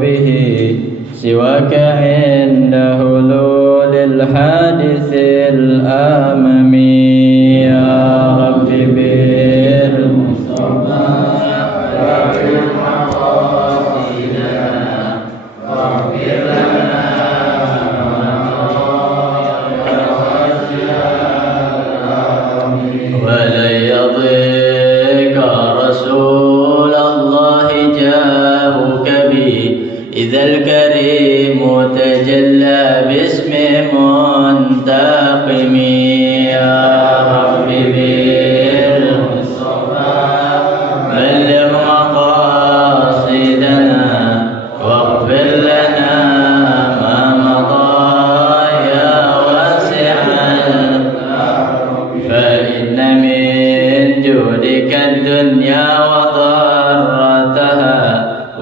به سواك عند حلول الحادث الآممي يا رب بالمصطفى ولن يضيق رسول الله جاهك بي إذا الكريم تجلى باسم منتقم يا رب بالمصطفى بلغ مقاصدنا واغفر لنا ما مضى يا واسع فإن من جودك الدنيا وضرتها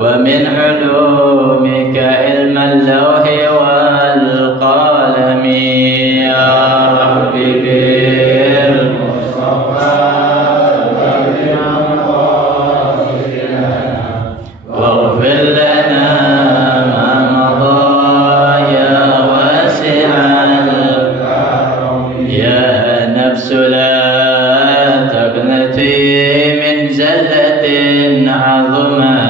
ومن علومك علم اللوح والقلم يا رب بالمصطفى واغفر لنا ما مضى يا واسع يا نفس لا تقنطي من زلة عظمى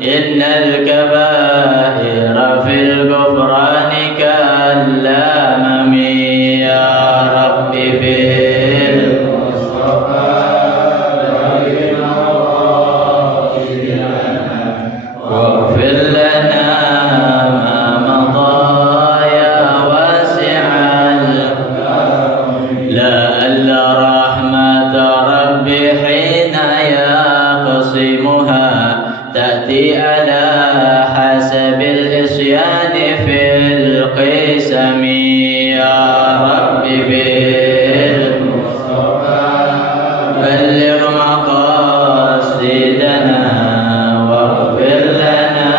إن الكبائر في الغفران كالأمم يا رب بالمصطفى واغفر لنا ما مضى يا واسع لعل رحمة ربي حين يقسمها تأتي على حسب الإصيان في القسم يا رب بالمصطفى بلغ مقاصدنا واغفر لنا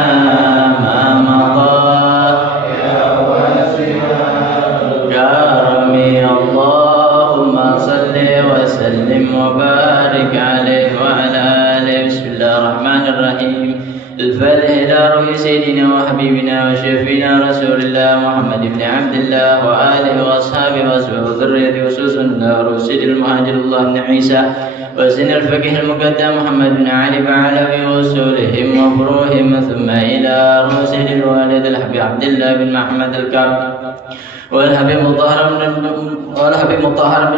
ما مضى يا واسع الكرم اللهم صل وسلم وبارك عليه وعلى آله. بسم الله الرحمن الرحيم. الفاتح إلى روح سيدنا وحبيبنا وشفينا رسول الله محمد بن عبد الله وآله وأصحابه وأزواجه وذريته وسوسن الله ورسول المهاجر الله بن عيسى وسن الفقيه المقدم محمد بن علي بعلوي وأصولهم وفروعهم ثم إلى رسول الوالد الحبيب عبد الله بن محمد الكعب والحبيب مطهر بن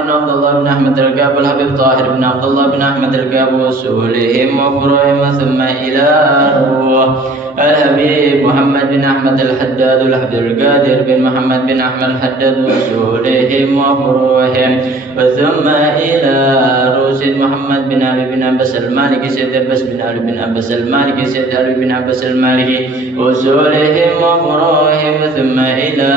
عبد الله بن أحمد الكعب والحبيب طاهر بن عبد الله بن أحمد الكعب وأصولهم وفروعهم ثم إلى روح الحبيب محمد بن أحمد الحداد والحبيب القادر بن محمد بن أحمد الحداد وأصولهم وفروعهم ثم إلى رشد محمد بن علي بن عباس المالكي سيد عباس بن علي بن عباس المالكي سيد علي بن عباس المالكي وأصولهم وفروعهم ثم إلى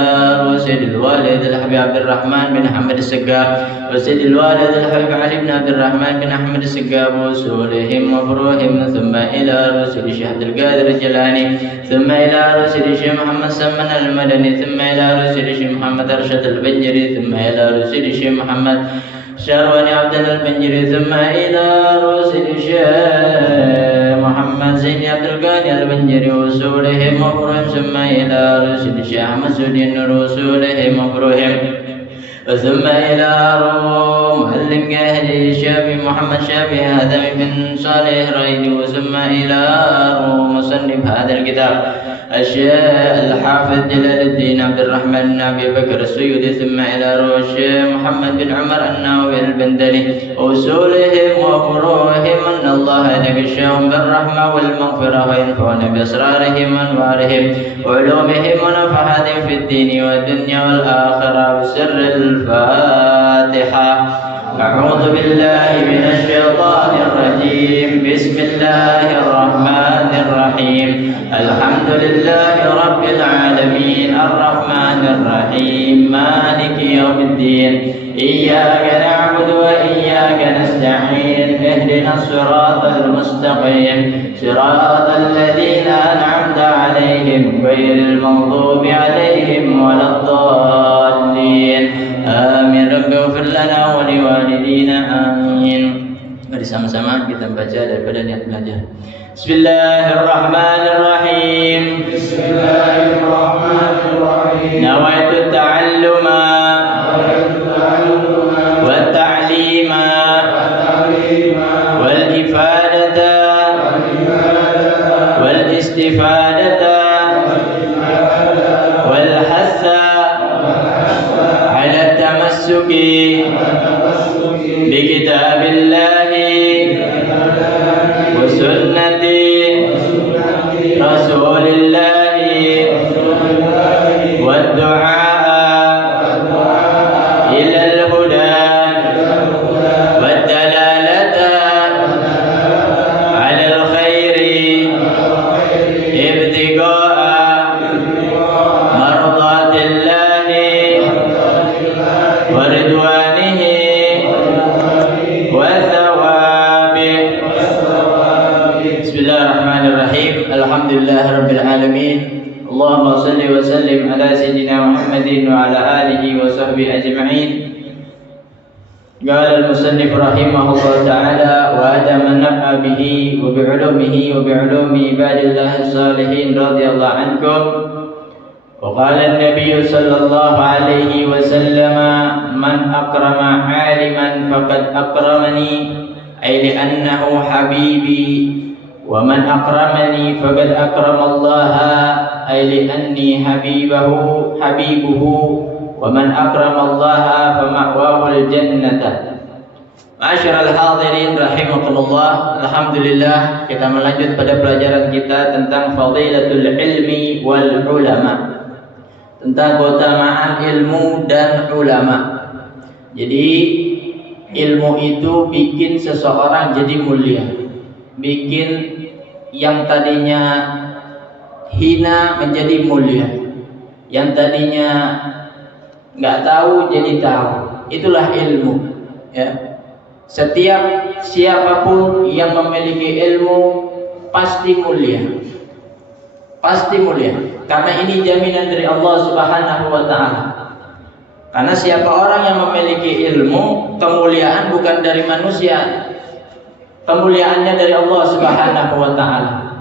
رشد الوالد الحبيب عبد الرحمن بن حمد السقاف وسيد الوالد الحبيب علي بن عبد الرحمن بن أحمد السقاف وأصولهم وفروعهم ثم إلى رشد الشيخ عبد القادر الجيلاني ثم إلى رشد الشيخ محمد سمن المدني ثم إلى رشد الشيخ محمد أرشد البنجري ثم إلى رشد الشيخ محمد شاروني عبد الله البنجري ثم إلى رشد الشيخ محمد زين عبد القادر البنجري وأصولهم وفروعهم ثم إلى رشد الشيخ أحمد سعودي النور وأصولهم وفروعهم ثم إلى معلم قاهري الشافعي محمد شافعي هذا بن صالح ريدي ثم إلى مصنف هذا الكتاب الحافظ جلال الدين عبد الرحمن بن أبي بكر السيودي ثم إلى روح محمد بن عمر النووي البندلي وأصولهم وفروعهم أن الله يغشاهم بالرحمة والمغفرة وينفعون بأسرارهم وأنوارهم وعلومهم ونفحاتهم في الدين والدنيا والآخرة بسر الفاتحة. أعوذ بالله من الشيطان الرجيم. بسم الله الرحمن الرحيم. الحمد لله رب العالمين الرحمن الرحيم مالك يوم الدين إياك نعبد وإياك نستعين اهدنا الصراط المستقيم صراط الذين أنعمت عليهم غير المغضوب عليهم ولا الضالين آمين. رب اغفر لنا ولوالدينا آمين. Mari sama-sama kita baca daripada niat belajar. Bismillahirrahmanirrahim. والاستفادة والحث على التمسك بكتاب الله وسنة رسول الله والدعاء إلى الهدى والدلالة على الخير ابتغاء مرضات الله ورضوانه وثوابه. بسم الله الرحمن الرحيم. الحمد لله رب العالمين. اللهم صل وسلم على سيدنا محمد وعلى آله وصحبه أجمعين. قال المصنف رحمه الله تعالى: وآدم النفع به وبعلومه وبعلوم عباد الله الصالحين رضي الله عنكم. وقال النبي صلى الله عليه وسلم: من أكرم عالما فقد أكرمني، أي لأنه حبيبي، ومن أكرمني فقد أكرم الله، أي لأني حبيبه، ومن أكرم الله فمأواه الجنة. Ma'asyiral hadirin rahimakumullah. Alhamdulillah, kita melanjut pada pelajaran kita tentang fadilatul ilmi wal ulama, tentang keutamaan ilmu dan ulama. Jadi ilmu itu bikin seseorang jadi mulia, bikin yang tadinya hina menjadi mulia, yang tadinya nggak tahu jadi tahu. Itulah ilmu, ya. Setiap siapapun yang memiliki ilmu pasti mulia, pasti mulia. Karena ini jaminan dari Allah Subhanahu wa Ta'ala. Karena siapa orang yang memiliki ilmu, kemuliaan bukan dari manusia, kemuliaannya dari Allah Subhanahu wa Ta'ala,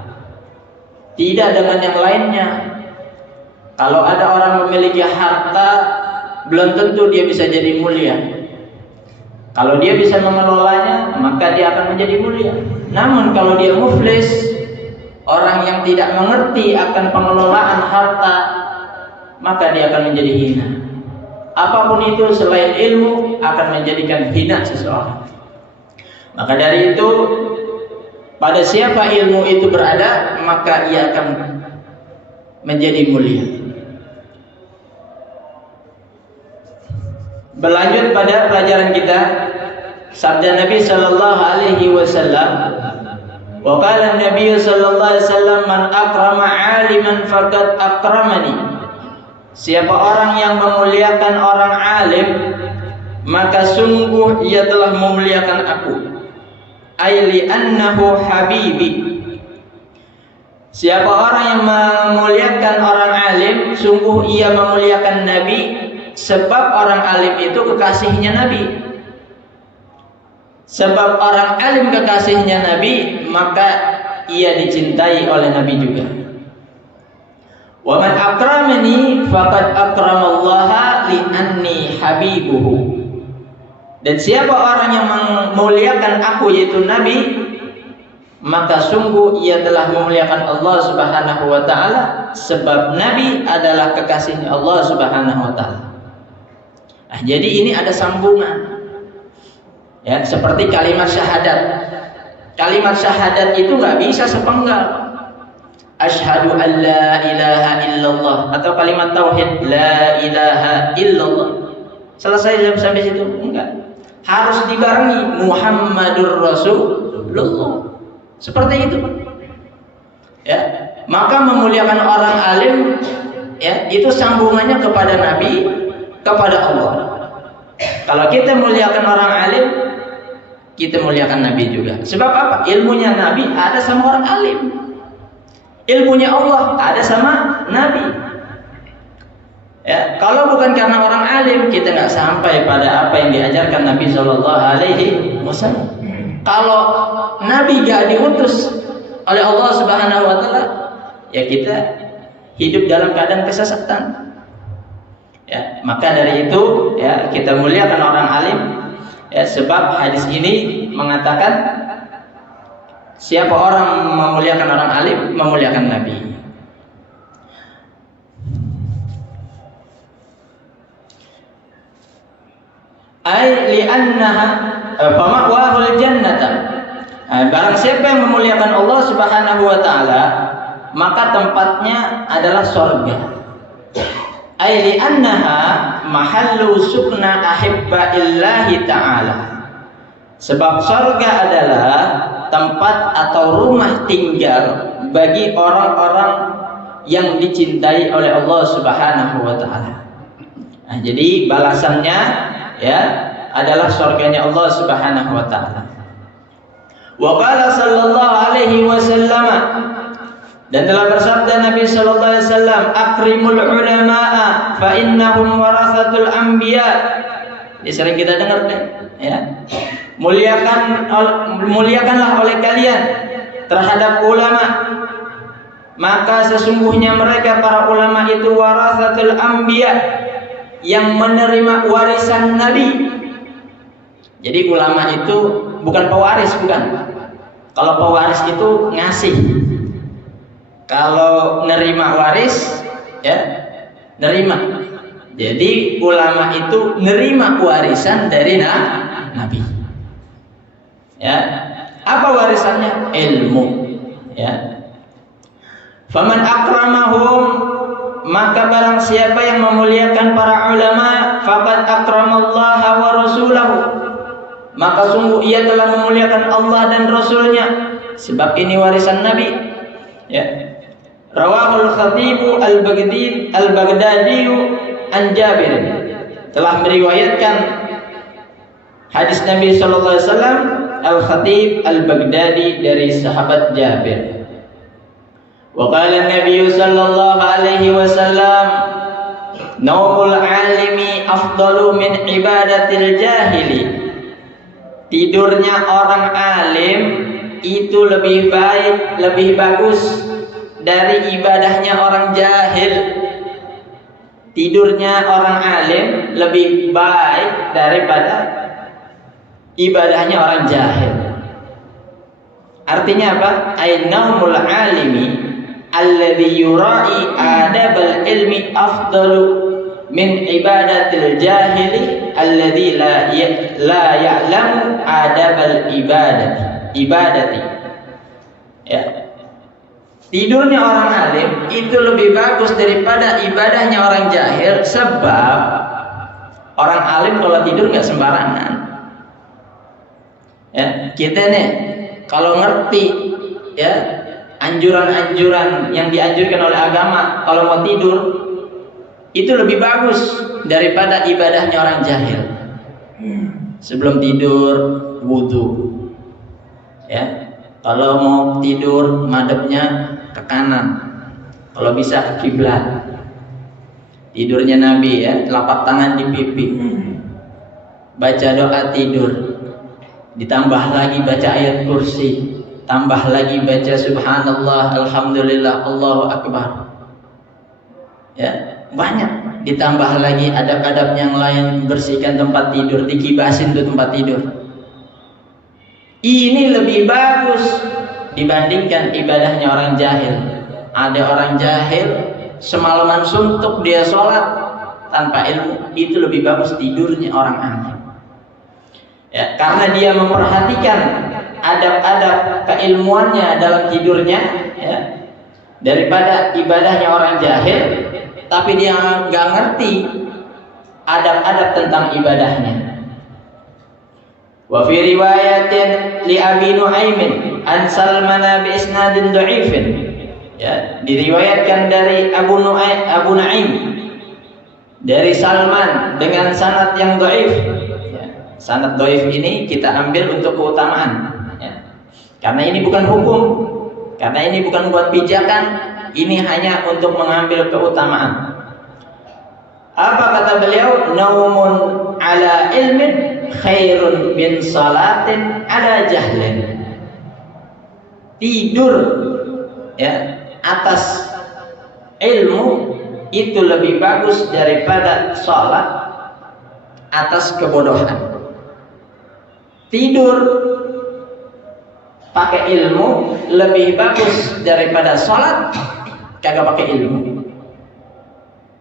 tidak dengan yang lainnya. Kalau ada orang memiliki harta, belum tentu dia bisa jadi mulia. Kalau dia bisa mengelolanya, maka dia akan menjadi mulia. Namun kalau dia muflis, orang yang tidak mengerti akan pengelolaan harta, maka dia akan menjadi hina. Apapun itu selain ilmu akan menjadikan hina seseorang. Maka dari itu, pada siapa ilmu itu berada, maka ia akan menjadi mulia. Berlanjut pada pelajaran kita, sabda Nabi sallallahu alaihi wasallam, wa qala Nabi sallallahu alaihi wasallam: man akrama 'aliman faqad akramani. Siapa orang yang memuliakan orang alim, maka sungguh ia telah memuliakan aku. Ai li'annahu habibi. Siapa orang yang memuliakan orang alim, sungguh ia memuliakan Nabi, sebab orang alim itu kekasihnya Nabi. Sebab orang alim kekasihnya Nabi, maka ia dicintai oleh Nabi juga. Wa man akramani faqad akramallaha li'anni habibuhu. Dan siapa orang yang memuliakan aku, yaitu Nabi, maka sungguh ia telah memuliakan Allah Subhanahu wa Ta'ala, sebab Nabi adalah kekasihnya Allah Subhanahu wa Ta'ala. Nah, jadi ini ada sambungan, ya, seperti kalimat syahadat. Kalimat syahadat itu nggak bisa sepenggal. Asyhadu an la ilaha illallah, atau kalimat tauhid la ilaha illallah. Selesai sampai situ? Enggak. Harus dibarengi Muhammadur Rasulullah. Seperti itu. Ya, maka memuliakan orang alim, ya, itu sambungannya kepada Nabi, kepada Allah. Kalau kita muliakan orang alim, kita muliakan Nabi juga. Sebab apa? Ilmunya Nabi ada sama orang alim, ilmunya Allah ada sama Nabi. Ya, kalau bukan karena orang alim, kita nggak sampai pada apa yang diajarkan Nabi Shallallahu Alaihi Wasallam. Kalau Nabi gak diutus oleh Allah Subhanahu Wa Taala, ya kita hidup dalam keadaan kesesatan. Ya, maka dari itu, ya, kita muliakan orang alim, ya, sebab hadis ini mengatakan Siapa orang memuliakan orang alim, memuliakan Nabi. Ai li'annaha fama'wahul jannata. Barang siapa yang memuliakan Allah Subhanahu wa taala, maka tempatnya adalah surga. Ai li'annaha mahallu sukna ahibba'illahi ta'ala. Sebab surga adalah tempat atau rumah tinggal bagi orang-orang yang dicintai oleh Allah Subhanahu wa taala. Nah, jadi balasannya ya adalah surganya Allah Subhanahu wa taala. Wa qala sallallahu alaihi wasallam, dan telah bersabda Nabi sallallahu alaihi wasallam, akrimul ulama'a fa innahum warathatul anbiya. Ini sering kita dengar deh, ya. Muliakanlah oleh kalian terhadap ulama, maka sesungguhnya mereka para ulama itu warathatul anbiya, yang menerima warisan Nabi. Jadi ulama itu bukan pewaris, bukan. Kalau pewaris itu ngasih. Kalau nerima waris, ya nerima. Jadi ulama itu nerima warisan dari Nabi. Ya, apa warisannya? Ilmu. Ya. Faman akramahum, maka barang siapa yang memuliakan para ulama, faqad akramallaha wa rasulahu, maka sungguh ia telah memuliakan Allah dan Rasulnya. Sebab ini warisan Nabi. Ya. Rawahul Khatib al-Baghdadi an Jabir, telah meriwayatkan hadis Nabi sallallahu alaihi wasallam Al-Khatib al-Baghdadi dari sahabat Jabir. Wa qala an-nabiy sallallahu alaihi wasallam, naumul alimi afdalu min ibadatil jahili. Tidurnya orang alim itu lebih baik, lebih bagus dari ibadahnya orang jahil. Tidurnya orang alim lebih baik daripada ibadahnya orang jahil. Artinya apa? Ainaumul alimi alladhi yura'i adabal ilmi afdalu min ibadatil jahili alladhi la ya'lamu adabal ibadati. Ya. Tidurnya orang alim itu lebih bagus daripada ibadahnya orang jahil, sebab orang alim kalau tidur nggak sembarangan. Ya, kita nih kalau ngerti ya anjuran-anjuran yang dianjurkan oleh agama, kalau mau tidur itu lebih bagus daripada ibadahnya orang jahil. Sebelum tidur wudu. Ya. Kalau mau tidur madepnya ke kanan, kalau bisa ke kiblat. Tidurnya Nabi ya, telapak tangan di pipi. Baca doa tidur. Ditambah lagi baca ayat kursi, tambah lagi baca subhanallah, alhamdulillah, Allahu akbar. Ya, banyak. Ditambah lagi adab-adab yang lain, bersihkan tempat tidur, dikibasin tuh tempat tidur. Ini lebih bagus dibandingkan ibadahnya orang jahil. Ada orang jahil semalaman suntuk dia sholat tanpa ilmu, itu lebih bagus tidurnya orang alim. Ya, karena dia memperhatikan adab-adab keilmuannya dalam tidurnya, ya, daripada ibadahnya orang jahil, tapi dia nggak ngerti adab-adab tentang ibadahnya. Wa fi riwayatin li Abi Nu'aimin an Salman bi isnadin dha'ifin. Ya, diriwayatkan dari Abu Nu'aim dari Salman dengan sanad yang dhaif. Ya, sanad dhaif ini kita ambil untuk keutamaan. Ya. Karena ini bukan hukum, karena ini bukan buat pijakan, ini hanya untuk mengambil keutamaan. Apa kata beliau? Naumun ala ilmin khairun min salatin ala jahlin. Tidur ya atas ilmu itu lebih bagus daripada sholat atas kebodohan. Tidur pakai ilmu lebih bagus daripada sholat kagak pakai ilmu.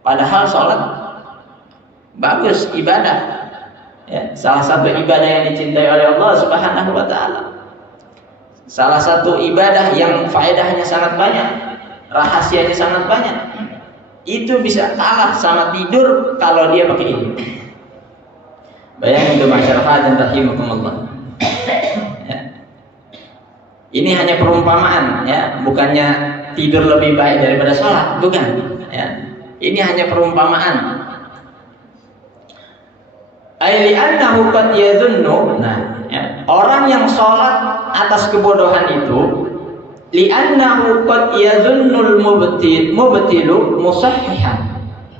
Padahal sholat bagus, ibadah, ya, salah satu ibadah yang dicintai oleh Allah Subhanahu wa Ta'ala, salah satu ibadah yang faedahnya sangat banyak, rahasianya sangat banyak. Itu bisa kalah sama tidur kalau dia pakai ilmu. Bayangin itu masyarakat dan rahimakumullah. Ya. Ini hanya perumpamaan, ya, bukannya tidur lebih baik daripada sholat, bukan. Ya. Ini hanya perumpamaan. Ai li'annahu qad yadhunnu. Nah, ya, orang yang sholat atas kebodohan itu, li'annahu qad yadhunnul mubtilu musahhihan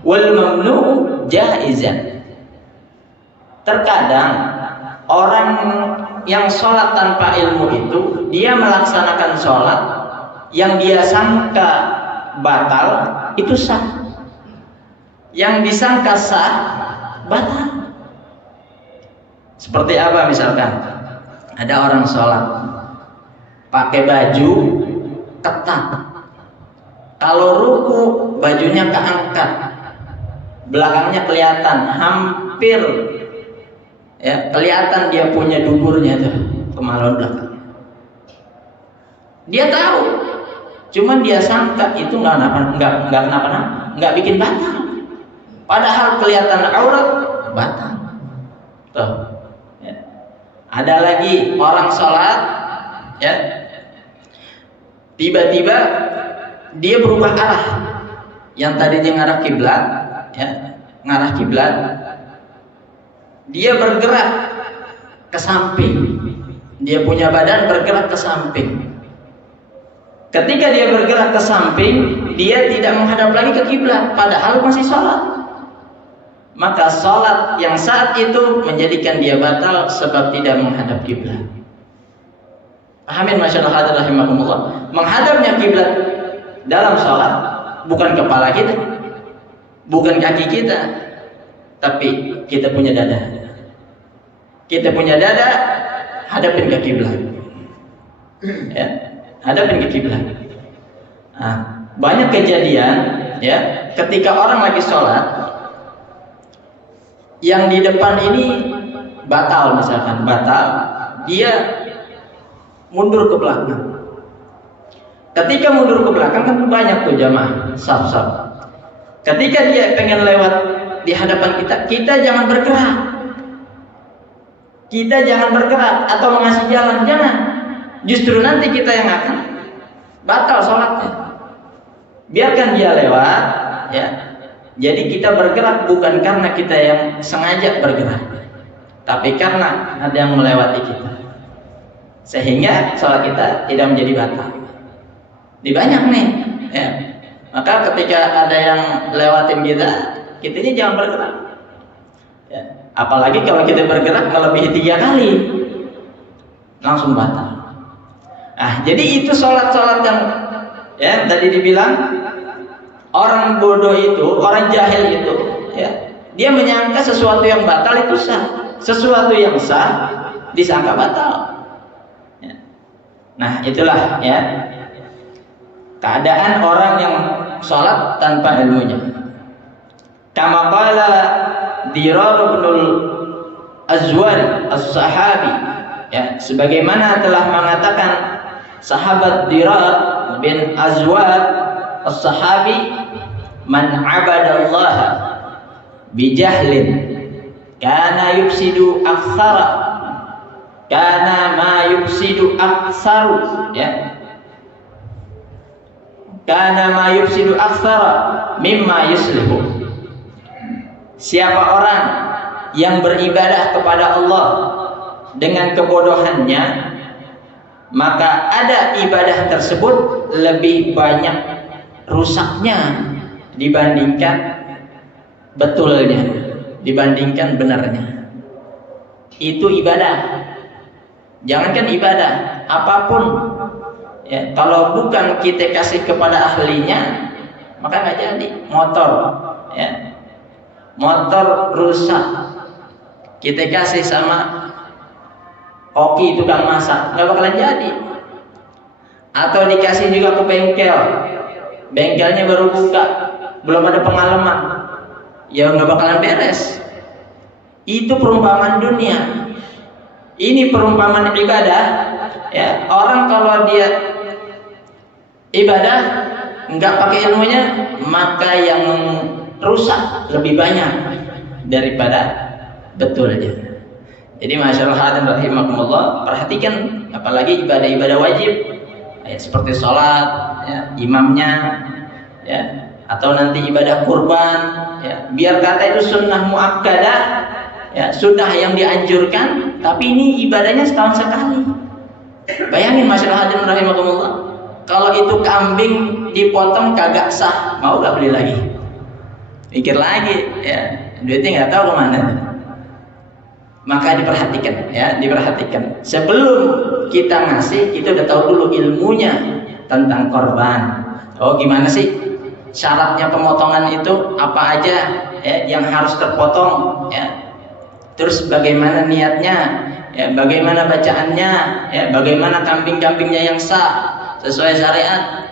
wal mamnu'u jaizan. Terkadang orang yang sholat tanpa ilmu itu, dia melaksanakan sholat yang dia sangka batal itu sah, yang disangka sah batal. Seperti apa misalkan? Ada orang sholat pakai baju ketat, kalau ruku bajunya keangkat, belakangnya kelihatan, hampir, ya, kelihatan dia punya duburnya tuh, kemaluan belakang. Dia tahu, cuman dia sangka itu nggak kenapa-napa, nggak bikin batal. Padahal kelihatan aurat batal. Tuh. Ya. Ada lagi orang sholat, ya, tiba-tiba dia berubah arah. Yang tadinya ngarah kiblat, ya, ngarah kiblat, dia bergerak ke samping. Dia punya badan bergerak ke samping. Ketika dia bergerak ke samping, dia tidak menghadap lagi ke kiblat, padahal masih sholat. Maka sholat yang saat itu menjadikan dia batal sebab tidak menghadap kiblat. Pahamin masyarakat rahimakumullah. Menghadapnya kiblat dalam sholat bukan kepala kita, bukan kaki kita, tapi kita punya dada. Kita punya dada, hadapin ke kiblat. Ya, hadapin ke kiblat. Nah, banyak kejadian, ya, ketika orang lagi sholat, yang di depan ini batal, misalkan batal, dia mundur ke belakang. Ketika mundur ke belakang kan banyak tuh jamaah saf-saf. Ketika dia pengen lewat di hadapan kita jangan bergerak. Kita jangan bergerak atau mengasih jalan, jangan. Justru nanti kita yang akan batal sholatnya. Biarkan dia lewat, ya. Jadi kita bergerak bukan karena kita yang sengaja bergerak, tapi karena ada yang melewati kita, sehingga sholat kita tidak menjadi batal. Di banyak nih, ya. Maka ketika ada yang lewatin kita ini jangan bergerak. Ya. Apalagi kalau kita bergerak melebihi 3 kali, langsung batal. Nah, jadi itu sholat-sholat yang, ya, tadi dibilang. Orang bodoh itu, orang jahil itu, ya, dia menyangka sesuatu yang batal itu sah, sesuatu yang sah disangka batal. Ya. Nah, itulah, ya, keadaan orang yang sholat tanpa ilmunya. Kama qala Dirar bin Azwar as-Sahabi, ya, sebagaimana telah mengatakan sahabat Dirar bin Azwar as-Sahabi, man abadallaha bijahlin kana yufsidu aktsara, kana ma yufsidu aktsaru, ya, kana ma yufsidu aktsara mimma yuslihu. Siapa orang yang beribadah kepada Allah dengan kebodohannya, maka ada ibadah tersebut lebih banyak rusaknya dibandingkan betulnya, dibandingkan benarnya. Itu ibadah. Jangankan ibadah, apapun, ya, kalau bukan kita kasih kepada ahlinya, maka nggak jadi. Motor, ya, motor rusak, kita kasih sama koki tukang masak, nggak bakalan jadi. atau dikasih juga ke bengkel, bengkelnya baru buka, belum ada pengalaman, ya nggak bakalan beres. Itu perumpamaan dunia. Ini perumpamaan ibadah. Ya, orang kalau dia ibadah nggak pakai ilmunya, maka yang rusak lebih banyak daripada betulnya. Jadi masyaallah hadirin rahimakumullah, perhatikan apalagi ibadah-ibadah wajib ya, seperti sholat ya, imamnya ya, atau nanti ibadah kurban ya, biar kata itu sunnah muakkadah ya, sunnah yang dianjurkan, tapi ini ibadahnya setahun sekali. Bayangin masyaallah hadirin rahimakumullah, kalau itu kambing dipotong kagak sah, mau gak beli lagi? Pikir lagi ya, duitnya nggak tahu kemana. Maka diperhatikan ya, diperhatikan. Sebelum kita ngasih, kita udah tahu dulu ilmunya tentang korban. Oh gimana sih syaratnya pemotongan itu, apa aja ya, yang harus terpotong ya. Terus bagaimana niatnya ya, bagaimana bacaannya ya, bagaimana kambing-kambingnya yang sah sesuai syariat.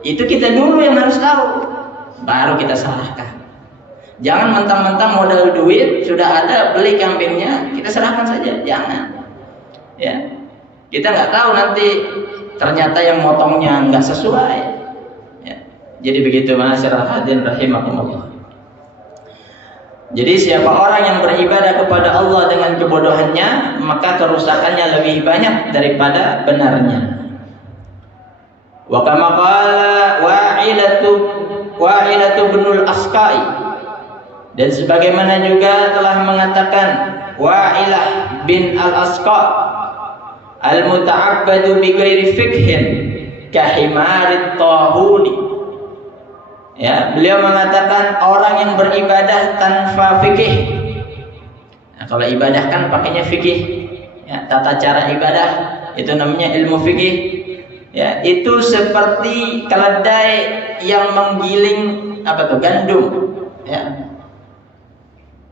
Itu kita dulu yang harus tahu, baru kita serahkan. Jangan mentang-mentang modal duit sudah ada, beli kambingnya kita serahkan saja, jangan. Ya, kita nggak tahu nanti ternyata yang motongnya nggak sesuai. Ya. Jadi begitu masyarakat hadirin rahimakumullah. Jadi siapa orang yang beribadah kepada Allah dengan kebodohannya, maka kerusakannya lebih banyak daripada benarnya. Wa kama qala Wa'ilatu binul Asqai, dan sebagaimana juga telah mengatakan Wa'ilah bin al-Asqa, al-muta'abbadu bi ghairi fiqhin kahimarit tahuni. Ya, beliau mengatakan orang yang beribadah tanpa fikih. Nah, kalau ibadah kan pakainya fikih. Ya, tata cara ibadah itu namanya ilmu fikih. Ya, itu seperti keledai yang menggiling gandum. Ya.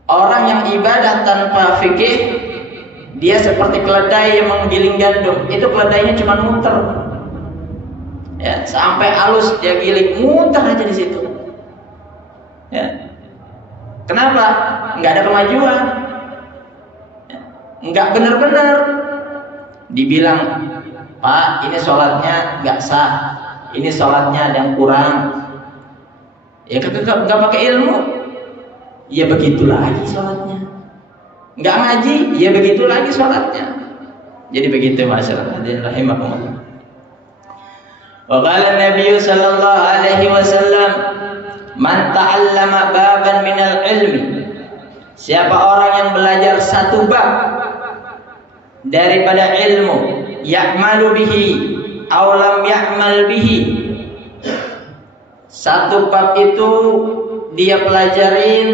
Orang yang ibadah tanpa fikih, dia seperti keledai yang menggiling gandum. Itu keledainya cuma muter, ya, sampai halus dia giling, muter aja di situ. Ya. Kenapa? Nggak ada kemajuan, ya. Nggak benar-benar. Dibilang, Pak, ini sholatnya nggak sah, ini sholatnya ada yang kurang. Ya nggak pakai ilmu. Ya begitu lagi sholatnya. Nggak ngaji, ya begitu lagi sholatnya. Jadi begitu masyaallah hadirin rahimakumullah. Wa qala Nabi sallallahu alaihi wasallam, man ta'allama baban minal ilmi, siapa orang yang belajar satu bab daripada ilmu, ya'malu bihi aw lam ya'mal bihi, satu bab itu dia pelajarin,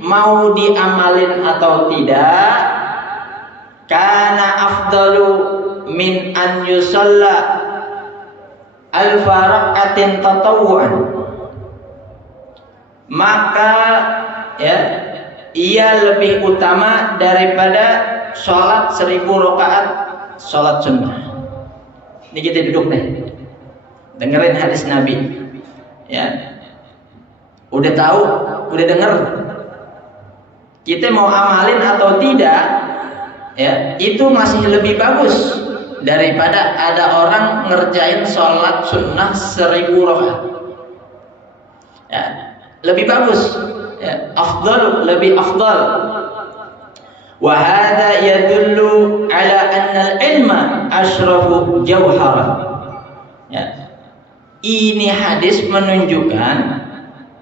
mau diamalin atau tidak, kana afdalu min an yusalla alfa rak'atin tatawwu'an, maka ya ia lebih utama daripada sholat 1000 rakaat sholat sunnah. Ini kita duduk nih, dengerin hadis Nabi ya. Udah tahu, udah denger, kita mau amalin atau tidak ya, itu masih lebih bagus daripada ada orang ngerjain sholat sunnah 1000 rakaat ya, lebih bagus ya, afdal, lebih afdal. Wa hadha yadullu ala anna al-ilma ashrafu jawhara ya. Ini hadis menunjukkan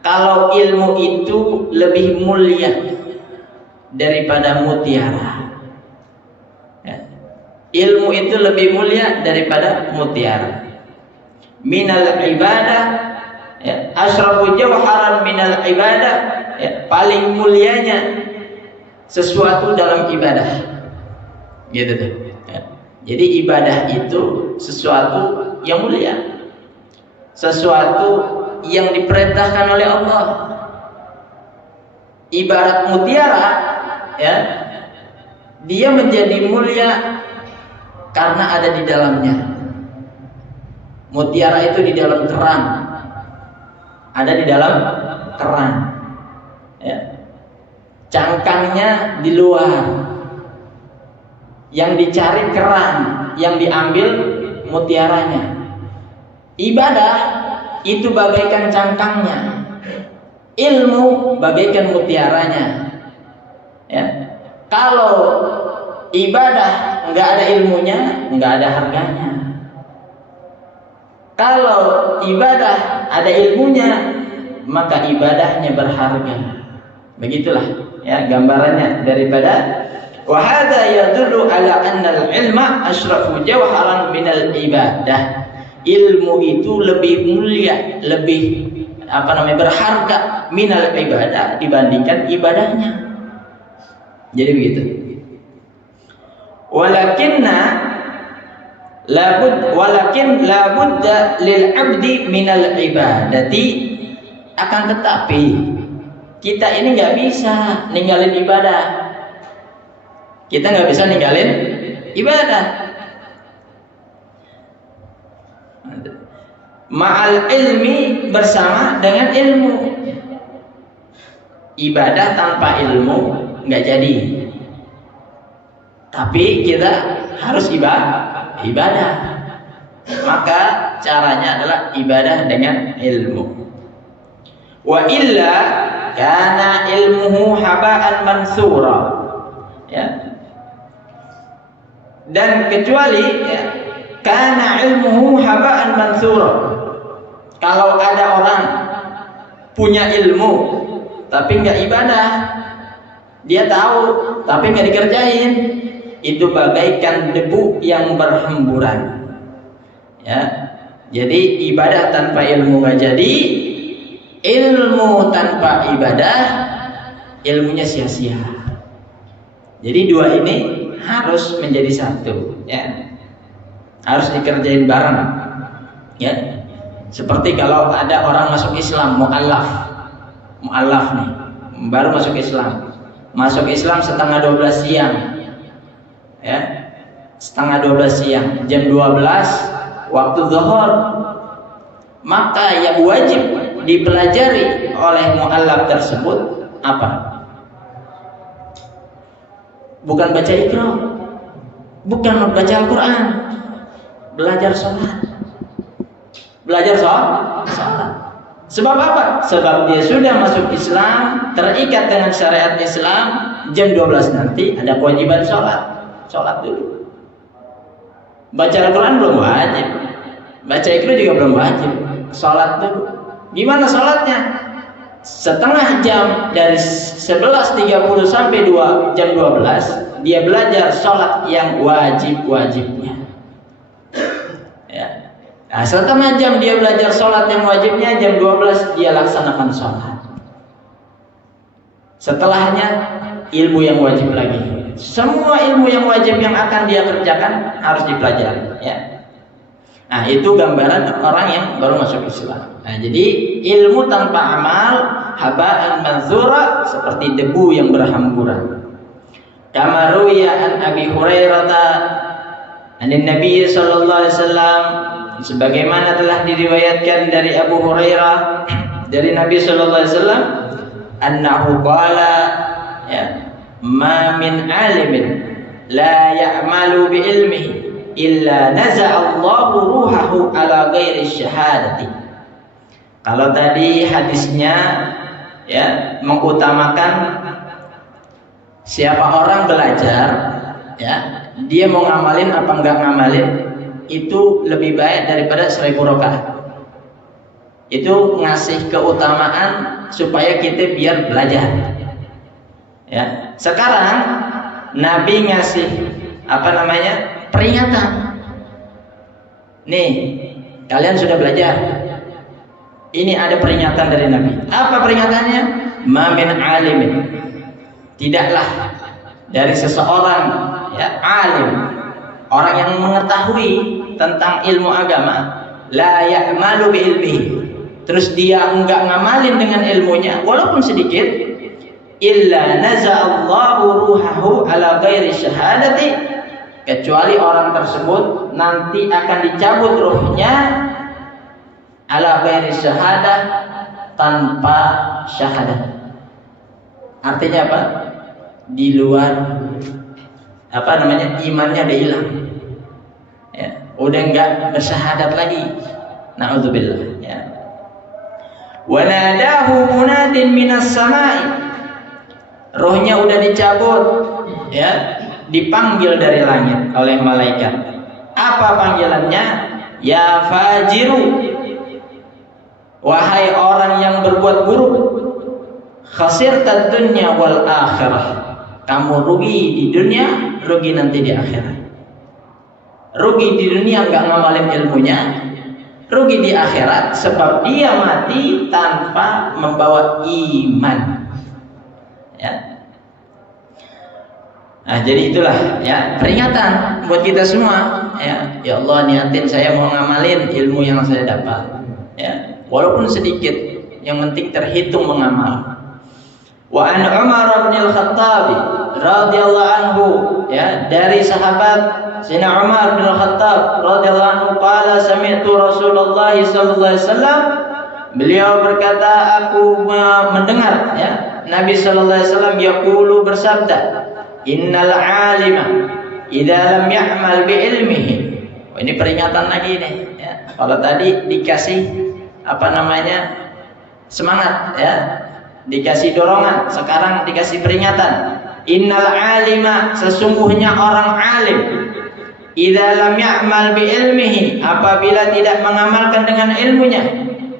kalau ilmu itu lebih mulia daripada mutiara. Ya. Ilmu itu lebih mulia daripada mutiara. Minal ibadah, ya, asyrafu jawharan minal ibadah, ya, paling mulianya sesuatu dalam ibadah. Gitu tuh. Ya. Jadi ibadah itu sesuatu yang mulia, sesuatu yang diperintahkan oleh Allah. Ibarat mutiara ya, dia menjadi mulia karena ada di dalamnya. Mutiara itu di dalam kerang. Ada di dalam kerang. Ya. Cangkangnya di luar. Yang dicari kerang, yang diambil mutiaranya. Ibadah itu bagaikan cangkangnya. Ilmu bagaikan mutiaranya. Ya. Kalau ibadah nggak ada ilmunya, nggak ada harganya. Kalau ibadah ada ilmunya, maka ibadahnya berharga. Begitulah ya gambarannya daripada wa hadza yadullu ala anna al-ilma asyrafu jawharan minal ibadah. Ilmu itu lebih mulia, lebih berharga minal ibadah dibandingkan ibadahnya. Jadi begitu. Walakin labudda lil abdi minal ibadati, akan tetapi kita ini nggak bisa ninggalin ibadah. Kita nggak bisa ninggalin ibadah. Ma'al ilmi, bersama dengan ilmu. Ibadah tanpa ilmu nggak jadi. Tapi kita harus ibadah. Maka caranya adalah ibadah dengan ilmu. Wa illa kana ilmuhu haba'an mansura. Ya. Dan kecuali ya, kana ilmuhu haba'an mansura. Kalau ada orang punya ilmu tapi nggak ibadah, dia tahu tapi nggak dikerjain, itu bagaikan debu yang berhamburan. Ya, jadi ibadah tanpa ilmu nggak jadi, ilmu tanpa ibadah ilmunya sia-sia. Jadi dua ini harus menjadi satu, ya, harus dikerjain bareng, ya. Seperti kalau ada orang masuk Islam, mu'allaf nih, baru masuk Islam. Masuk Islam setengah 12 siang. Ya. Setengah 12 siang, jam 12 waktu zuhur. Maka yang wajib dipelajari oleh mu'allaf tersebut apa? Bukan baca Iqra, bukan baca Al-Quran, belajar sholat. Belajar sholat. Sebab apa? Sebab dia sudah masuk Islam, terikat dengan syariat Islam. Jam 12 nanti ada kewajiban sholat. Sholat dulu. Baca Al-Quran belum wajib, baca Iqra juga belum wajib. Sholat dulu. Gimana sholatnya? Setengah jam, dari 11.30 sampai jam 12 dia belajar sholat yang wajibnya. Ya. Nah, setengah jam dia belajar sholat yang wajibnya, jam 12 dia laksanakan sholat. Setelahnya ilmu yang wajib lagi. Semua ilmu yang wajib yang akan dia kerjakan harus dipelajari, ya. Nah, itu gambaran orang yang baru masuk Islam. Nah, jadi ilmu tanpa amal haba'an manzura, seperti debu yang berhamburan. Kama ruwiya an Abi Hurairah an Nabi sallallahu alaihi wasallam, sebagaimana telah diriwayatkan dari Abu Hurairah dari Nabi sallallahu alaihi wasallam, annahu qala, ya, ma min alimin la ya'malu bi ilmihi illa naza'allahu ruhahu ala ghairi syahadati. Kalau tadi hadisnya ya mengutamakan siapa orang belajar, ya, dia mau ngamalin apa enggak ngamalin, itu lebih baik daripada 1000 rakaat. Itu ngasih keutamaan supaya kita biar belajar. Ya, sekarang Nabi ngasih peringatan. Nih, kalian sudah belajar. Ini ada peringatan dari Nabi. Apa peringatannya? Ma min alimin. Tidaklah dari seseorang, ya, alim, orang yang mengetahui tentang ilmu agama, la ya'malu bi ilmihi, terus dia enggak ngamalin dengan ilmunya walaupun sedikit, illa naza'allahu ruhahu ala ghairi syahadati, kecuali orang tersebut nanti akan dicabut ruhnya ala ghairi syahadah, tanpa syahadah. Artinya apa? Di luar imannya udah hilang. Ya, udah enggak bersyahadat lagi. Na'udzubillah, ya. Wa nadahu munadin minas samai. Rohnya udah dicabut, ya, dipanggil dari langit oleh malaikat. Apa panggilannya? Ya fajiru, wahai orang yang berbuat buruk, khasirtad dunya wal akhirah. Kamu rugi di dunia, rugi nanti di akhirat. Rugi di dunia enggak ngamalin ilmunya, rugi di akhirat sebab dia mati tanpa membawa iman. Ya. Nah, jadi itulah ya peringatan buat kita semua. Ya Allah, niatin saya mau ngamalin ilmu yang saya dapat. Ya, walaupun sedikit, yang penting terhitung mengamal. Wa an Umar bin Al-Khattab radhiyallahu anhu, ya, dari sahabat Sayyidina Umar bin Al-Khattab radhiyallahu anhu qala sami'tu Rasulullah sallallahu alaihi wasallam, beliau berkata, aku mendengar, ya, Nabi sallallahu alaihi wasallam yaqulu, bersabda, innal alima idza lam ya'mal bi ilmihi. Ini peringatan lagi nih, ya. Kalau tadi dikasih semangat, ya, dikasih dorongan, sekarang dikasih peringatan. Innal alima, sesungguhnya orang alim, idza lam ya'mal bi ilmihi, apabila tidak mengamalkan dengan ilmunya,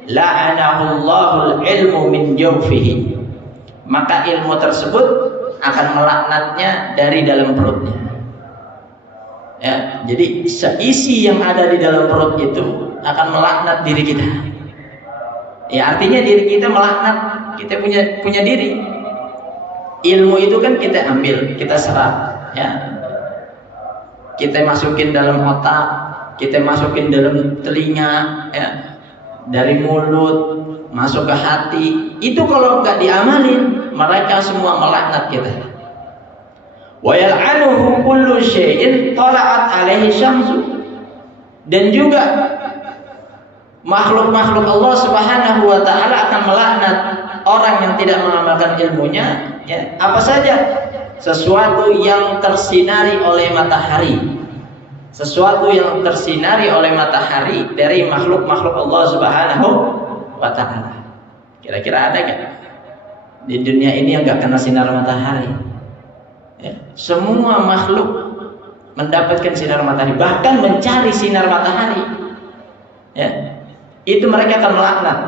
la'anahullahul ilmu min jawfihi, maka ilmu tersebut akan melaknatnya dari dalam perutnya. Ya, jadi seisi yang ada di dalam perut itu akan melaknat diri kita. Ya, artinya diri kita melaknat, kita punya diri. Ilmu itu kan kita ambil, kita serap, ya. Kita masukin dalam otak, kita masukin dalam telinga, ya. Dari mulut masuk ke hati. Itu kalau nggak diamalin, mereka semua melaknat kita. Wa yal'anuhu kullu syai'in tala'at alaihi syamsu. Dan juga makhluk-makhluk Allah Subhanahu wa taala akan melaknat orang yang tidak mengamalkan ilmunya, ya. Apa saja? Sesuatu yang tersinari oleh matahari. Sesuatu yang tersinari oleh matahari dari makhluk-makhluk Allah Subhanahu wa taala. Kira-kira ada enggak di dunia ini yang enggak kena sinar matahari? Ya. Semua makhluk mendapatkan sinar matahari, bahkan mencari sinar matahari. Ya. Itu mereka akan melaknat.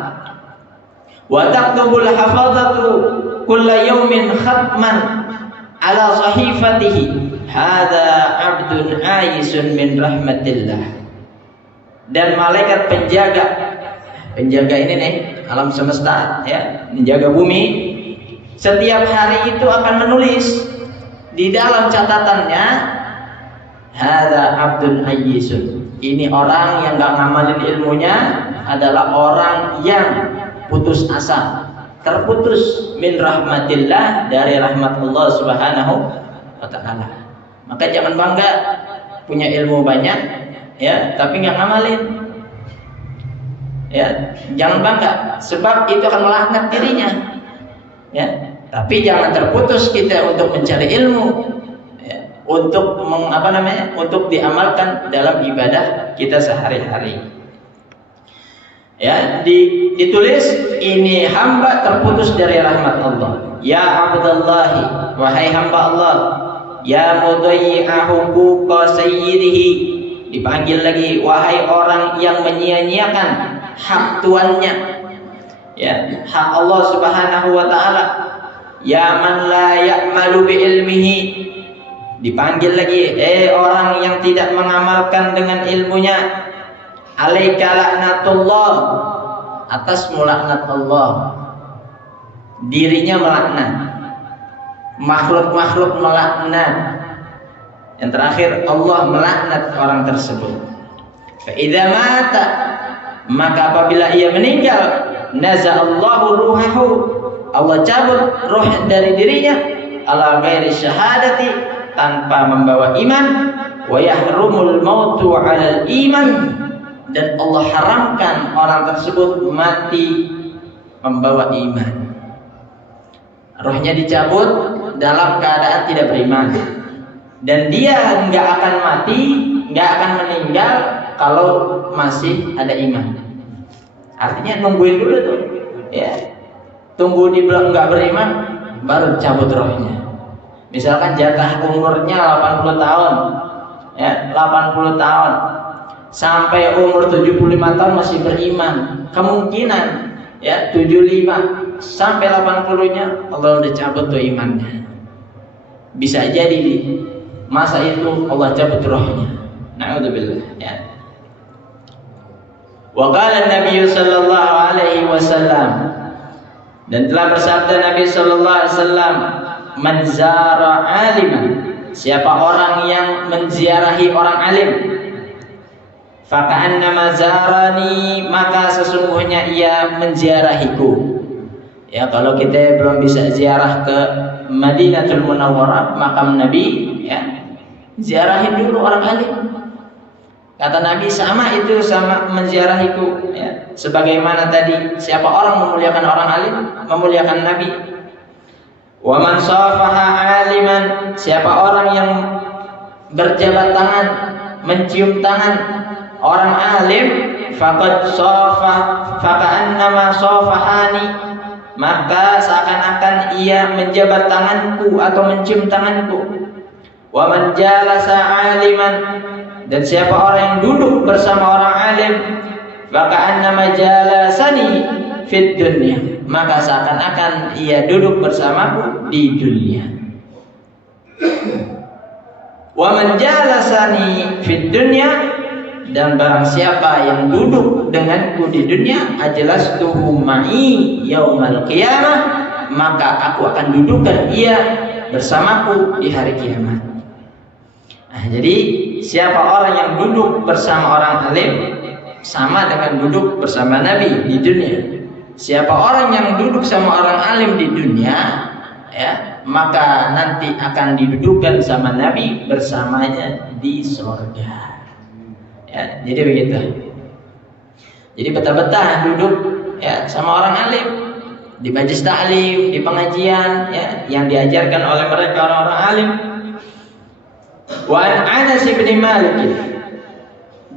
Wa taqtubul hafazatu kulla yawmin khatman ala sahifatihi hadza 'abdun aisun min rahmatillah. Dan malaikat penjaga ini nih, alam semesta, ya, menjaga bumi, setiap hari itu akan menulis di dalam catatannya, hadza 'abdun aisun, ini orang yang enggak ngamalin ilmunya, adalah orang yang putus asa, terputus min rahmatillah, dari rahmat Allah Subhanahu wa taala. Maka jangan bangga punya ilmu banyak, ya, tapi nggak ngamalin. Ya, jangan bangga, sebab itu akan melaknat dirinya. Ya, tapi jangan terputus kita untuk mencari ilmu, ya, untuk untuk diamalkan dalam ibadah kita sehari-hari. Ya, ditulis ini hamba terputus dari rahmat Allah. Ya abdallahi, wahai hamba Allah, ya mudayyi'ahu huquqa sayyidihi, dipanggil lagi, wahai orang yang menyia-nyiakan hak tuannya, ya, hak Allah Subhanahu wa taala. Ya man la ya'malu bi ilmihi, dipanggil lagi, orang yang tidak mengamalkan dengan ilmunya. Alaika laknatullah, atas melaknat Allah. Dirinya melaknat, makhluk-makhluk melaknat, yang terakhir Allah melaknat orang tersebut. Fa idza mata, maka apabila ia meninggal, naza'allahu ruhahu, Allah cabut roh dari dirinya, ala ghairi syahadati, tanpa membawa iman, wa yahrumul mautu 'alal iman, dan Allah haramkan orang tersebut mati membawa iman. Rohnya dicabut dalam keadaan tidak beriman, dan dia nggak akan mati, nggak akan meninggal kalau masih ada iman. Artinya nungguin dulu tuh, ya. Tunggu dibilang nggak beriman, baru cabut rohnya. Misalkan jatah umurnya 80 tahun, ya 80 tahun, sampai umur 75 tahun masih beriman, kemungkinan ya 75 sampai 80-nya Allah udah cabut tuh imannya. Bisa jadi di masa itu Allah cabut rohnya. Na'udzubillah, ya. Wa qala Nabi sallallahu alaihi wasallam, dan telah bersabda Nabi sallallahu alaihi wasallam, man zara aliman, siapa orang yang menziarahi orang alim, faka'annama zarani, maka sesungguhnya ia menziarahiku. Ya, kalau kita belum bisa ziarah ke Madinatul Munawwarah, makam Nabi, ya, ziarahin dulu orang alim. Kata Nabi sama itu sama menziarahiku, ya. Sebagaimana tadi, siapa orang memuliakan orang alim, memuliakan Nabi. Wa man safaha aliman, siapa orang yang berjabat tangan, mencium tangan orang alim, faqad safa faka'annama safahani, maka seakan-akan ia menjabat tanganku atau mencium tanganku. Wa man jalasa aliman, dan siapa orang yang duduk bersama orang alim, faka'annama jalasani fid dunya, maka seakan-akan ia duduk bersamaku di dunia. Wa man jalasani fid dunya, dan barang siapa yang duduk denganku di dunia, ajlastuhu ma'i yaumal qiyamah, maka aku akan dudukkan ia bersamaku di hari kiamat. Nah, jadi siapa orang yang duduk bersama orang alim sama dengan duduk bersama Nabi di dunia. Siapa orang yang duduk sama orang alim di dunia, ya, maka nanti akan didudukkan sama Nabi bersamanya di surga. Ya, jadi begitu. Jadi betah-betah duduk, ya, sama orang alim di majlis ta'lim, di pengajian, ya, yang diajarkan oleh mereka orang-orang alim. Wa an Anas bin Malik,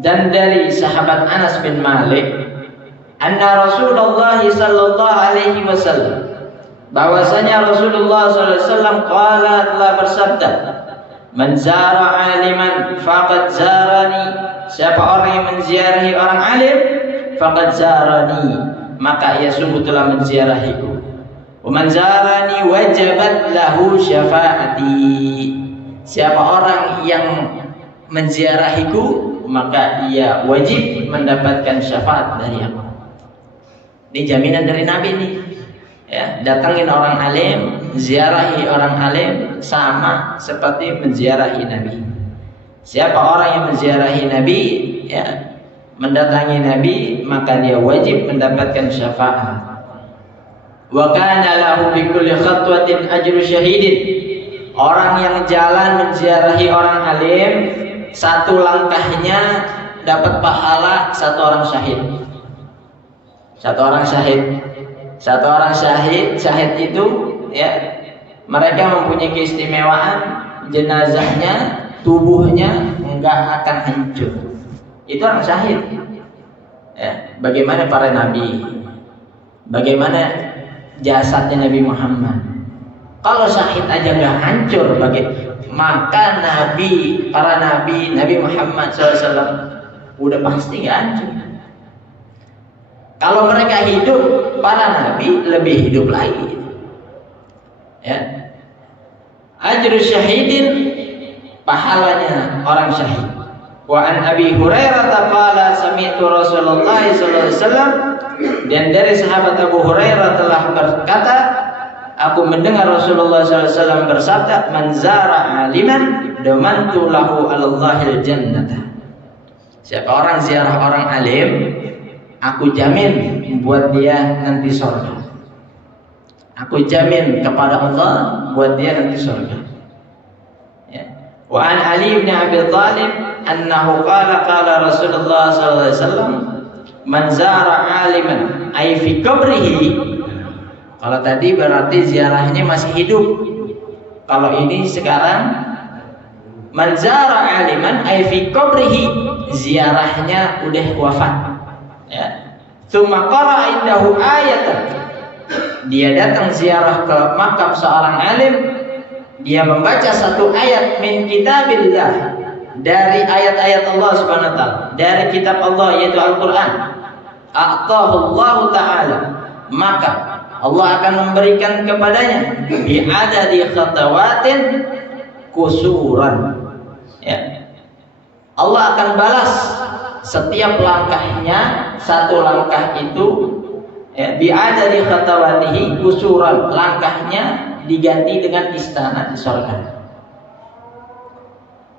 dan dari sahabat Anas bin Malik, anna Rasulullah sallallahu alaihi wasallam, bahwasanya Rasulullah sallallahu alaihi wasallam qala, telah bersabda, man zara aliman faqad zarani, siapa orang yang menziarahi orang alim, faqad zarani, maka ia sungguh telah menziarahiku. Wa man zarani wajabat lahu syafaati, siapa orang yang menziarahiku, maka ia wajib mendapatkan syafaat dari aku. Ini jaminan dari Nabi nih, ya, datangin orang alim, ziarahi orang alim sama seperti menziarahi Nabi. Siapa orang yang menziarahi Nabi, ya, mendatangi Nabi, maka dia wajib mendapatkan syafaat. Wa kana lahu bi kulli khatwatin ajru syahidin, orang yang jalan menziarahi orang alim, satu langkahnya dapat pahala satu orang syahid. Satu orang syahid. Satu orang syahid, syahid itu, ya, mereka mempunyai keistimewaan, jenazahnya, tubuhnya enggak akan hancur. Itu orang syahid. Ya, bagaimana para nabi? Bagaimana jasadnya Nabi Muhammad? Kalau syahid aja enggak hancur, maka para nabi, Nabi Muhammad SAW udah pasti enggak hancur. Kalau mereka hidup, para nabi lebih hidup lagi. Ya. Ajru syahidin, pahalanya orang syahid. Wa an Abi Hurairah qala sami'tu Rasulullah sallallahu alaihi wasallam, dan dari sahabat Abu Hurairah telah berkata, aku mendengar Rasulullah sallallahu alaihi wasallam bersabda, man zara aliman damantu lahu 'alallahil jannata. Siapa orang ziarah orang alim, aku jamin buat dia nanti surga. Aku jamin kepada Allah buat dia nanti surga. Ya. Wa an Ali bin Abi Thalib annahu qala Rasulullah sallallahu alaihi wasallam man zara aliman ay fi qabrihi. Kalau tadi berarti ziarahnya masih hidup. Kalau ini sekarang man zara aliman ay fi qabrihi, ziarahnya udah wafat. Ya. Tsumma qara indahu ayatan. Dia datang ziarah ke makam seorang alim, dia membaca satu ayat min kitabillah, dari ayat-ayat Allah Subhanahu wa taala, dari kitab Allah yaitu Al-Qur'an. A'tahullahu ta'ala, maka Allah akan memberikan kepadanya bi'adadi khatawatin kusuran. Ya. Allah akan balas setiap langkahnya, satu langkah itu ya, bi'adadi khatawatihi kusuran, langkahnya diganti dengan istana di surga.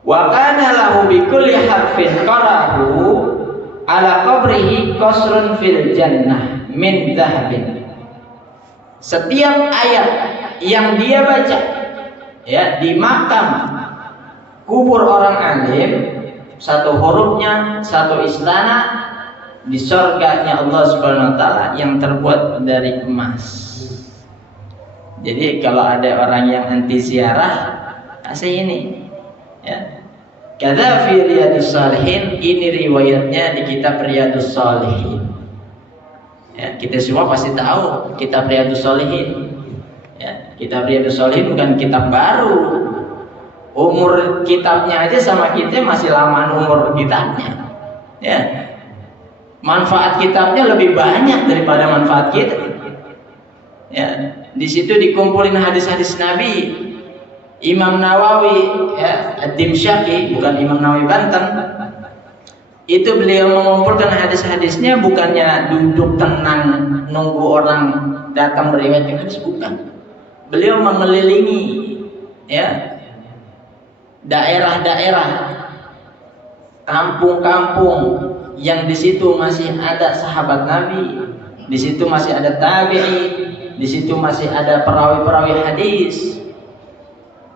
Wa kana lahu bi kulli harfin qarahu ala qabrihi qasrun fil jannah min dhahabin. Setiap ayat yang dia baca ya di makam kubur orang alim, satu hurufnya satu istana di surganya Allah Subhanahu wa taala yang terbuat dari emas. Jadi kalau ada orang yang anti ziarah, kasih ini ya. Kadza fi Riyadhus Shalihin, ini riwayatnya di kitab Riyadhus Shalihin. Ya, kita semua pasti tahu kitab Riyadhus Shalihin. Ya, kitab Riyadhus Shalihin bukan kitab baru. Umur kitabnya aja sama kita masih lama umur kitabnya. Ya. Manfaat kitabnya lebih banyak daripada manfaat kita. Ya, di situ dikumpulin hadis-hadis Nabi. Imam Nawawi ya, Ad-Dimsyaqi, bukan Imam Nawawi Banten. Itu beliau mengumpulkan hadis-hadisnya, bukannya duduk tenang nunggu orang datang meriwayatkan hadis, bukan. Beliau mengelilingi ya daerah-daerah, kampung-kampung yang di situ masih ada sahabat Nabi, di situ masih ada tabi'i, di situ masih ada perawi-perawi hadis.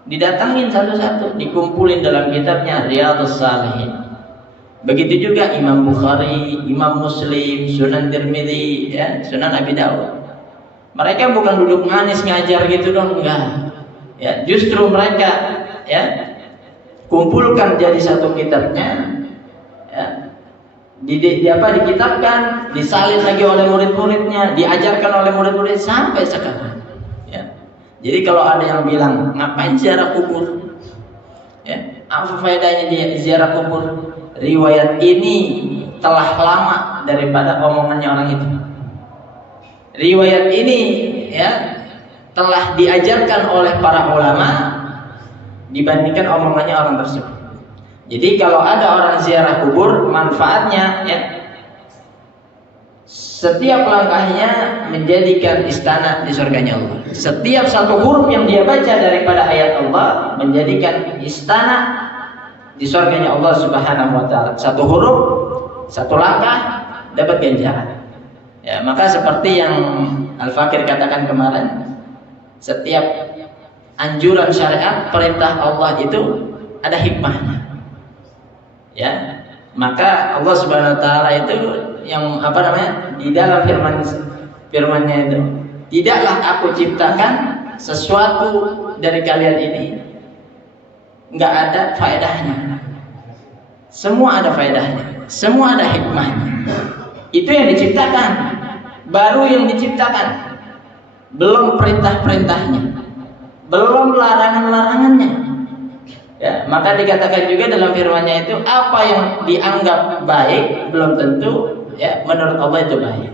Didatangin satu-satu, dikumpulin dalam kitabnya Riyadhus Shalihin. Begitu juga Imam Bukhari, Imam Muslim, Sunan Tirmidzi, ya, Sunan Abi Dawud. Mereka bukan duduk manis ngajar gitu dong, enggak. Ya, justru mereka ya kumpulkan jadi satu kitabnya. Ya, dikitabkan, disalin lagi oleh murid-muridnya, diajarkan oleh murid-murid sampai sekarang. Ya. Jadi kalau ada yang bilang ngapain ziarah kubur, ya, apa faedahnya dia ziarah kubur? Riwayat ini telah lama daripada omongannya orang itu. Riwayat ini ya telah diajarkan oleh para ulama dibandingkan omongannya orang tersebut. Jadi kalau ada orang ziarah kubur, manfaatnya ya setiap langkahnya menjadikan istana di surganya Allah. Setiap satu huruf yang dia baca daripada ayat Allah menjadikan istana di surganya Allah Subhanahu wa taala. Satu huruf, satu langkah dapat ganjaran. Ya, maka seperti yang Al-Fakir katakan kemarin, setiap anjuran syariat, perintah Allah itu ada hikmahnya. Ya, maka Allah Subhanahu wa taala itu yang di dalam firman-nya itu, tidaklah aku ciptakan sesuatu dari kalian ini nggak ada faedahnya. Semua ada faedahnya, semua ada hikmahnya. Itu yang diciptakan, baru yang diciptakan, belum perintah-perintahnya, belum larangan-larangannya. Ya, maka dikatakan juga dalam firman-Nya itu, apa yang dianggap baik belum tentu ya menurut Allah itu baik.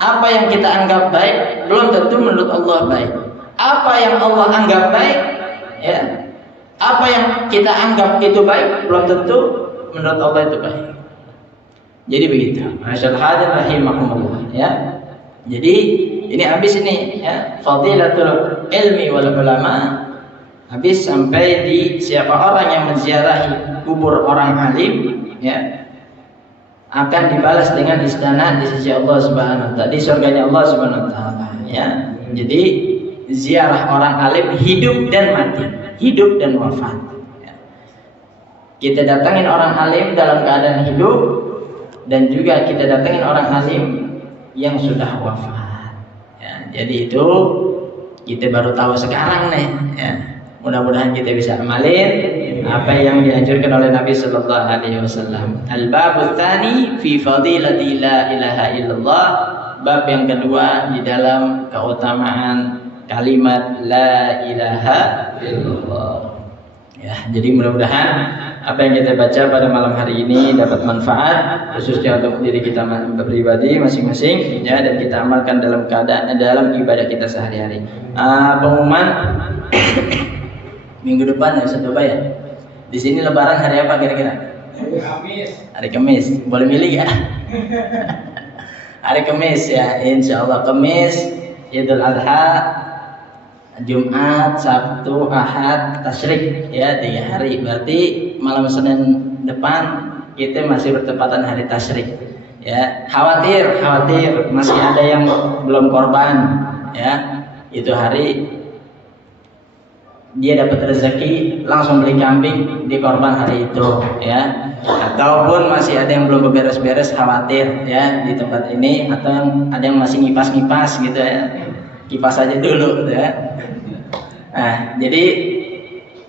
Apa yang kita anggap baik belum tentu menurut Allah baik. Apa yang Allah anggap baik ya, apa yang kita anggap itu baik belum tentu menurut Allah itu baik. Jadi begitu. Masyaallah hadirin rahimakumullah ya. Jadi ini habis ini ya, fadilatul ilmi wal ulama. Habis sampai di siapa orang yang menziarahi kubur orang alim ya akan dibalas dengan istana di sisi Allah Subhanahu wa taala, di surganya Allah Subhanahu wa taala ya. Jadi ziarah orang alim hidup dan mati, hidup dan wafat Kita datangin orang alim dalam keadaan hidup, dan juga kita datangin orang alim yang sudah wafat. Ya, jadi itu kita baru tahu sekarang nih. Ya. Mudah-mudahan kita bisa amalin apa yang dianjurkan oleh Nabi Sallallahu Alaihi Wasallam. Al-babu tsani fi fadilati la ilaha illallah. Bab yang kedua di dalam keutamaan kalimat la ilaha illallah. Ya, jadi mudah-mudahan apa yang kita baca pada malam hari ini dapat manfaat khususnya untuk diri kita pribadi masing-masing ya, dan kita amalkan dalam keadaan dalam ibadah kita sehari-hari. Pengumuman minggu depan ya Ustaz Bapak ya. Di sini lebaran hari apa kira-kira? Hari Kamis. Boleh milih ya? Hari Kamis ya, insyaallah Kamis, Idul Adha, Jumat, Sabtu, Ahad, Tasyrik ya, 3 hari. Berarti malam Senin depan kita masih bertepatan hari Tasyrik ya. Khawatir masih ada yang belum korban ya. Itu hari dia dapat rezeki langsung beli kambing dikorban hari itu ya. Ataupun masih ada yang belum beres-beres, khawatir ya di tempat ini, atau ada yang masih ngipas-ngipas gitu ya. Kipas aja dulu gitu ya. Nah, jadi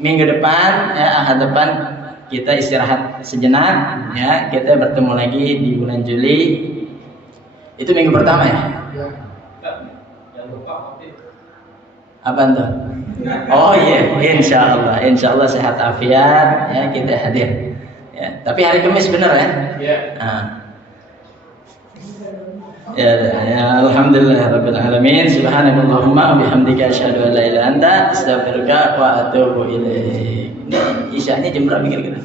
minggu depan ya, Ahad depan kita istirahat sejenak ya. Kita bertemu lagi di bulan Juli. Itu minggu pertama ya? Apa tuh? Oh iya, insya Allah sehat afiat ya, kita hadir. Ya, tapi hari Kamis benar ya? Iya. Ya, alhamdulillah rabbil alamin. Subhanakallahumma wa bihamdika asyhadu an la ilaha illa anta astaghfiruka wa atubu ilaik. Ini isyanya jam berapa kira-kira?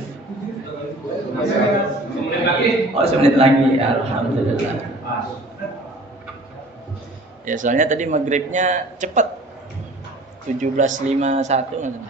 Oh, 1 menit lagi. Alhamdulillah. Ya, soalnya tadi maghribnya cepat. 17.51 nggak?